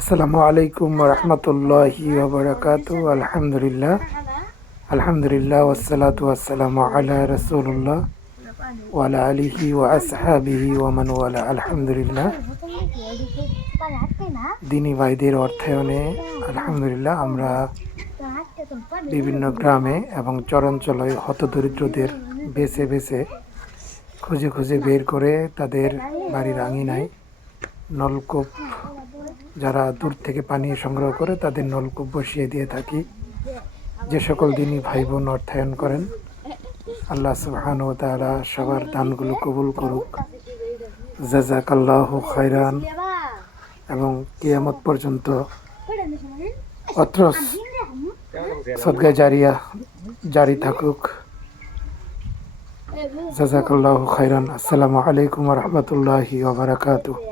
আসসালামু আলাইকুম রহমতুল্লাহি আলহামদুলিল্লাহ আলহামদুলিল্লাহ ওয়াসসালাতু ওয়াসসালামু আলা রাসূলিল্লাহ ওয়ালা আলিহি ওয়া আসহাবিহি ওয়া মান ওয়ালা আলহামদুলিল্লাহ। দিনী ভাইদের অর্থায়নে আলহামদুলিল্লাহ আমরা বিভিন্ন গ্রামে এবং চরাঞ্চলে হতদরিদ্রদের বেছে বেছে খুঁজে খুঁজে বের করে তাদের বাড়ির আঙিনায় নলকূপ, যারা দূর থেকে পানি সংগ্রহ করে তাদের নলকূপ বসিয়ে দিয়ে থাকি। যে সকল দিনী ভাই বোন অর্থায়ন করেন, আল্লাহ সুবহানাহু ওয়া তাআলা সবার দানগুলো কবুল করুক। জাযাকাল্লাহু খায়রান। এবং কিয়ামত পর্যন্ত অত্র সদকা জারিয়া জারি থাকুক। জাযাকাল্লাহু খায়রান। আসসালামু আলাইকুম ওয়া রাহমাতুল্লাহি ওয়া বারাকাতুহু।